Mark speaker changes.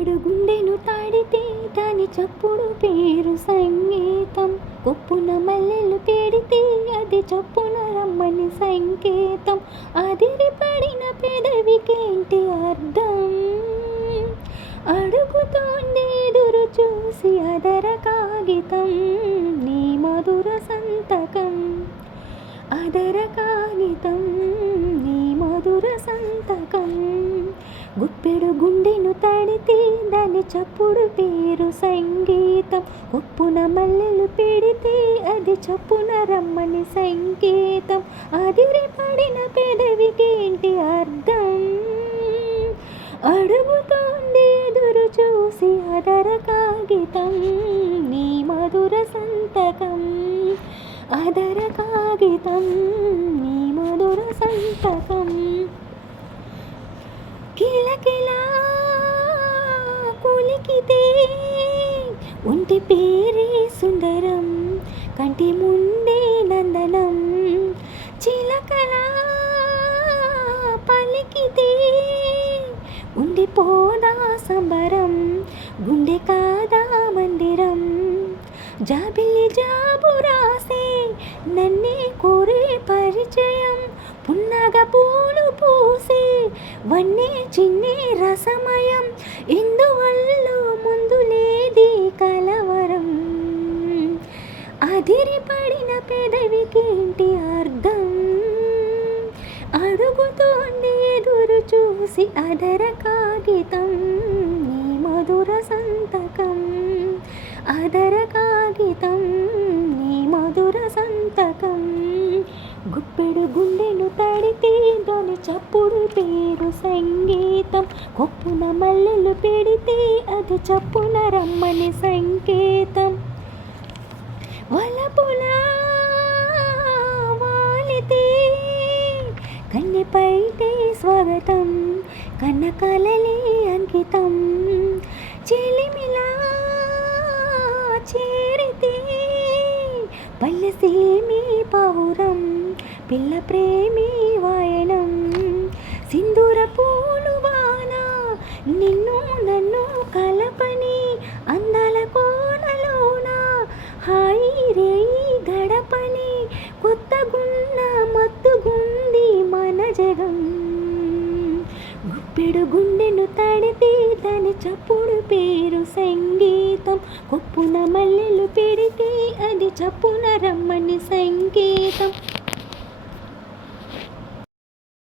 Speaker 1: ఏడు గుండెను తాడితే దాని చప్పుడు పేరు సంగీతం కొప్పున మల్లెలు పేడితే అది చప్పున రమ్మని సంకేతం. అదిరి పడిన పెదవికేంటి అర్థం? అడుగుతోంది ఎదురు చూసి అదర కాగితం. నీ మధుర సంతకం. అదర గుప్పెడు గుండెను తడితే దాని చప్పుడు పేరు సంగీతం. ఉప్పున మల్లెలు పెడితే అది చప్పున రమ్మని సంకేతం. అదిరి పడిన పెదవికేంటి అర్థం? అడుగుతోంది ఎదురు చూసి అదర కాగితం. నీ మధుర సంతకం. అదర కాగితం. నీ మధుర సంతకం. కిలకిలా కొలికితే. ఒంటి పేరే సుందరం కంటి ముందే నందనం. చిలకలా పలికితే. ఉండిపోదా సంబరం గుండె కాదా మందిరం. జాబిల్లి జాబు రాసే నన్నే కోరే పరిచయం. పున్నగ పూలు పూసే వన్నే చిన్నే రసమయం. ఇందువల్ల ముందు లేది కలవరం? అదిరిపడిన పెదవికేంటి అర్థం? అడుగుతోంది ఎదురు చూసి అదర కాగితం. నీ మధుర సంతకం. అదర కాగితం. నీ మధుర సంతకం గుప్పెడు గుండెను తడితే దాని చప్పుడు పేరు సంగీతం. కొప్పున మల్లెలు పెడితే అది చప్పున రమ్మని సంకేతం. వలపులా వాలితే కన్నెపైతే స్వాగతం. కన్న కలలే అంకితం. చెలిమిలా పల్లెసీమి పౌరం పిల్ల ప్రేమి వాయనం. సింధూర పూలు వాన నిన్ను నన్ను కలపని అందాల కోనలోన. హాయి రేయి గడపని కొత్తగున్న మత్తుగుంది మన జగం. గుప్పెడు గుండెను తడితే దాని చప్పుడు పేరు సై కొప్పున మల్లెలు పెడితే అది చప్పున రమ్మని సంకేతం.